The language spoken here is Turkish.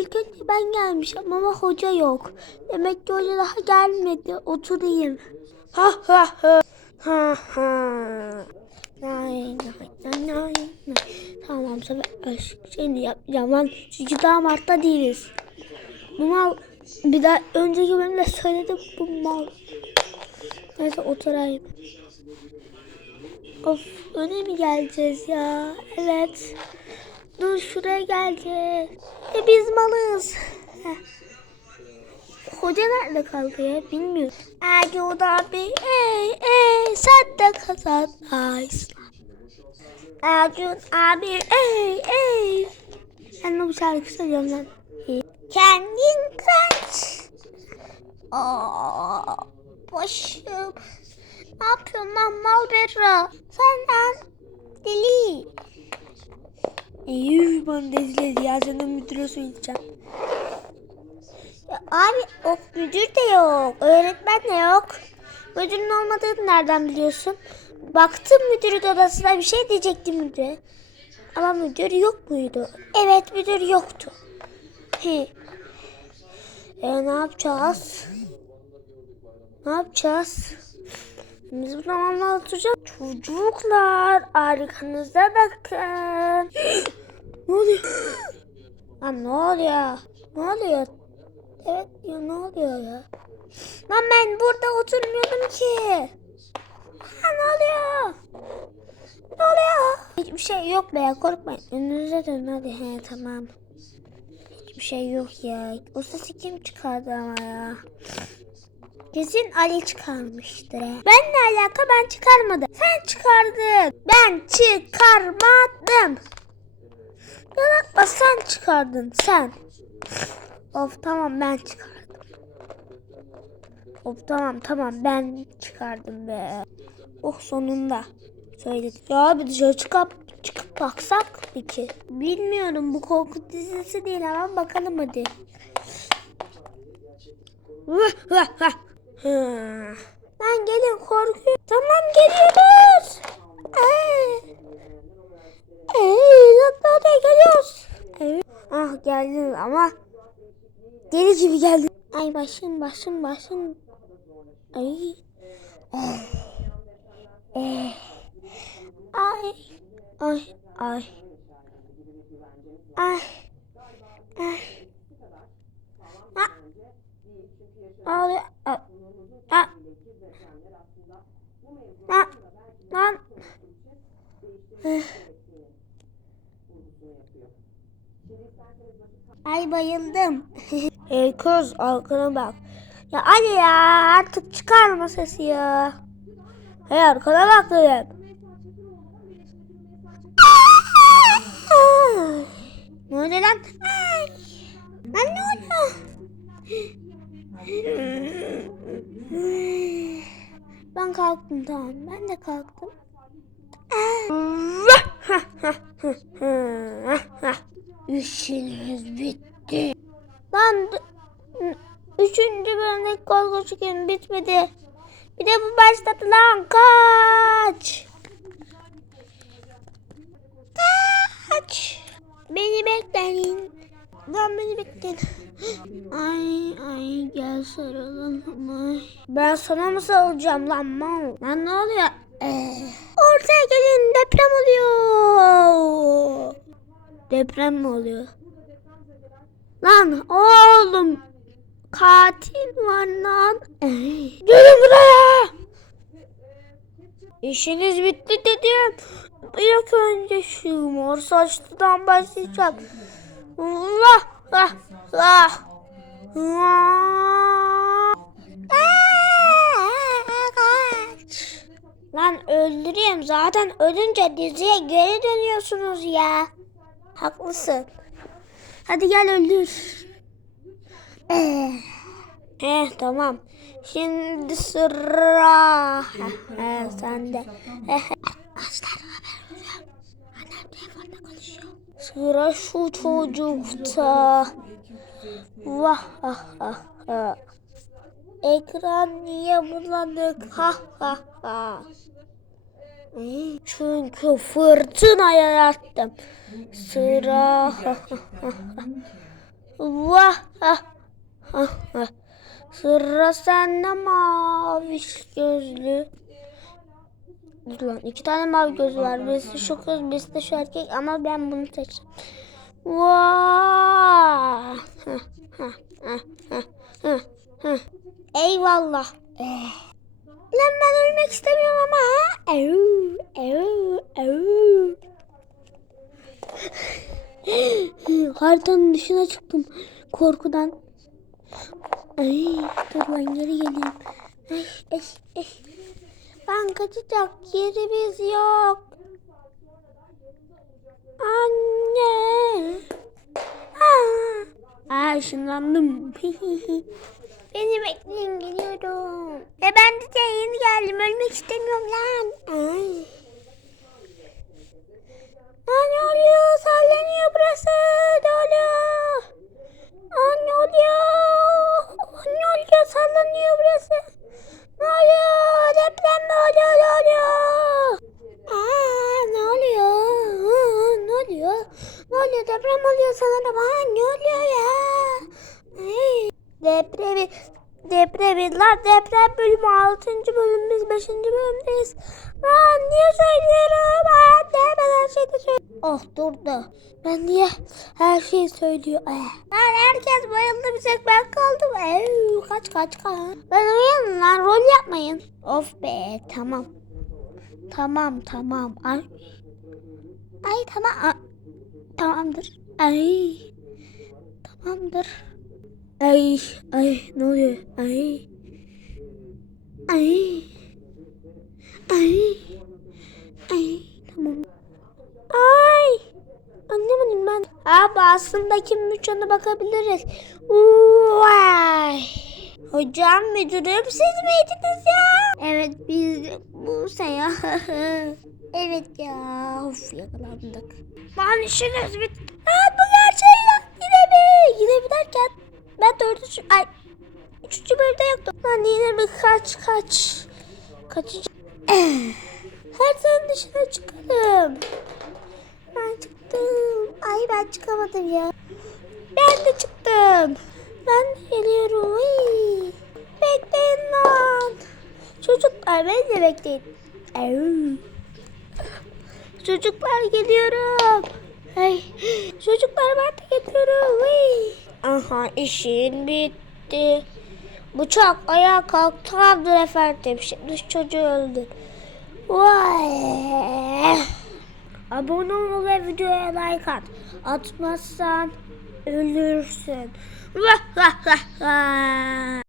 ilk önce ben gelmişim ama hoca yok. Demek ki hoca daha gelmedi. Oturayım. Ha ha ha. Ha ha. Nay nay nay nay. Tamam sefer aşk şeyini yapacağım lan. Çünkü daha Mart'ta değiliz. Bu mal bir daha önceki bölümde söyledim bu mal. Neyse oturayım. Of öne mi geleceğiz ya? Evet. Dur şuraya geleceğiz. E biz malız. Heh. Hoca nerede kaldı ya bilmiyorum. Erdoğan abi ey ey sen de kazan. Erdoğan abi ey ey. Ben bu şarkı söylüyorum lan. Kendin kaç. Aa, başım. Ne yapıyorsun lan mal berra? Senden deli. İyi bana deli ya senin müdüre söyleyeceğim. Ya abi of müdür de yok. Öğretmen de yok. Müdürün olmadığını nereden biliyorsun? Baktım müdürün odasına bir şey diyecektim müdüre. Ama müdür yok muydu? Evet müdür yoktu. He. E ne yapacağız? Ne yapacağız? Biz bu zamanla oturacağız. Çocuklar arkanıza bakın. ne oluyor? Lan ne oluyor? Ne oluyor? Evet ya ne oluyor ya? Lan ben burada oturmuyordum ki. Ha ne oluyor? Ne oluyor? Hiçbir şey yok be ya korkmayın. Önünüze dönün hadi. He tamam. Hiçbir şey yok ya. O sesi kim çıkardı ama ya? Kesin Ali çıkarmıştır. Ben ne alaka ben çıkarmadım. Sen çıkardın. Ben çıkarmadım. Yalatma sen çıkardın sen. Of tamam ben çıkardım. Of tamam tamam ben çıkardım be. Oh sonunda söyledim. Ya abi dışarı çıkıp çıkıp baksak peki. Bilmiyorum bu korku dizisi değil ama bakalım hadi. Lan gelin korkuyorum. Tamam geliyoruz. Ee, lan oraya geliyoruz. Evet. Ah geldin ama deli gibi geldin. Ay başım başım başım. Ay. Eh. Eh. Ay. Ay. Ay. Ay. Ay. Ağlıyor. Ah. Ah. Ah. Lan. Ay bayıldım. Ey kız arkana bak. Ya hadi ya artık çıkarma sesi ya. Hey arkana bak dedim. Ne oldu lan? Ay. Lan ne oldu? Ben kalktım tamam. Ben de kalktım. İşiniz bitti. Lan üçüncü bölümdeki korkunç gün bitmedi. Bir de bu başladı lan kaç. Kaç. Beni bekleyin. Lan beni bekleyin. Ay ay gel sarılalım ay. Ben sana mı sarılacağım lan mal? Lan ne oluyor? Ee, ortaya gelin deprem oluyor. Deprem mi oluyor? Lan oğlum katil var lan. Gelin buraya. İşiniz bitti dedim. İlk önce şu mor saçlıdan başlayacağım. Allah Allah. Allah. Aa, Kaç. Lan öldüreyim zaten ölünce diziye geri dönüyorsunuz ya. Haklısın. Hadi gel öldür. Eh, eh tamam. Şimdi sıra. Heh, eh, sende. Eh. Sıra şu çocukta. Vah ha ha ha. Ekran niye bulanık? Ha ha ha. Çünkü fırtına yarattım. Sıra. Vah. Ah. Ah, ah. Sıra sende mavi gözlü. Dur iki tane mavi göz var. Birisi şu kız birisi de şu erkek ama ben bunu seçtim. Vah. Eyvallah. Eh. Lan ben ölmek istemiyorum ama ha. Euu, euu. Haritanın dışına çıktım korkudan. Ay, dur lan geri geleyim. Ay, ay, ay. Ben kaçacak yerimiz yok. Anne. Aa ışınlandım. Beni bekleyin geliyorum. E ben de yeni geldim ölmek istemiyorum lan. Ay. Aa, ne oluyor? Sallanıyor burası. Ne oluyor? Aa, ne oluyor? Ne oluyor? Sallanıyor burası. Ne oluyor? Deprem mi oluyor? Ne oluyor? Aa, ne oluyor? Aa, ne oluyor? Ne oluyor? Deprem oluyor sanırım. Aa, ne oluyor ya? Ay. Depremi Depremler deprem bölümü 6. bölüm biz 5. bölümdeyiz. Aa, niye söylüyorum? Anne ben her şeyi söylüyorum. Oh durdu. Ben niye her şeyi söylüyor? Eh. Lan herkes bayıldı bir tek ben kaldım. Eee, kaç kaç kaç. Ben uyanın lan rol yapmayın. Of be tamam. Tamam tamam. Ay, Ay tamam. Tamamdır. Ay. Tamamdır. Ay ay ne oluyor? Ay. Ay. Ay. Ay tamam. Ay. Anlamadım ben. Abi aslında kim bütçene bakabiliriz. Vay. Hocam müdürüm siz miydiniz ya? Evet biz Buse ya. evet ya. Of yakalandık. Lan işiniz bit. Aa, bu gerçeği yine mi? Yine mi derken ben dördüncü ay üçüncü bölümde yoktum. Lan yine mi kaç kaç. Kaçıncı. Her zaman dışına çıkalım. Ben çıktım. Ay ben çıkamadım ya. Ben de çıktım. Ben de geliyorum. Uy. Bekleyin lan. Çocuklar beni de bekleyin. Au. Çocuklar geliyorum. Ay. Çocuklar ben de geliyorum. Uy. Aha işin bitti. Bıçak ayağa kalktı tamamdır efendim. Şimdi çocuğu öldü. Vay. Abone ol ve videoya like at. Atmazsan ölürsün. Vah vah vah vah.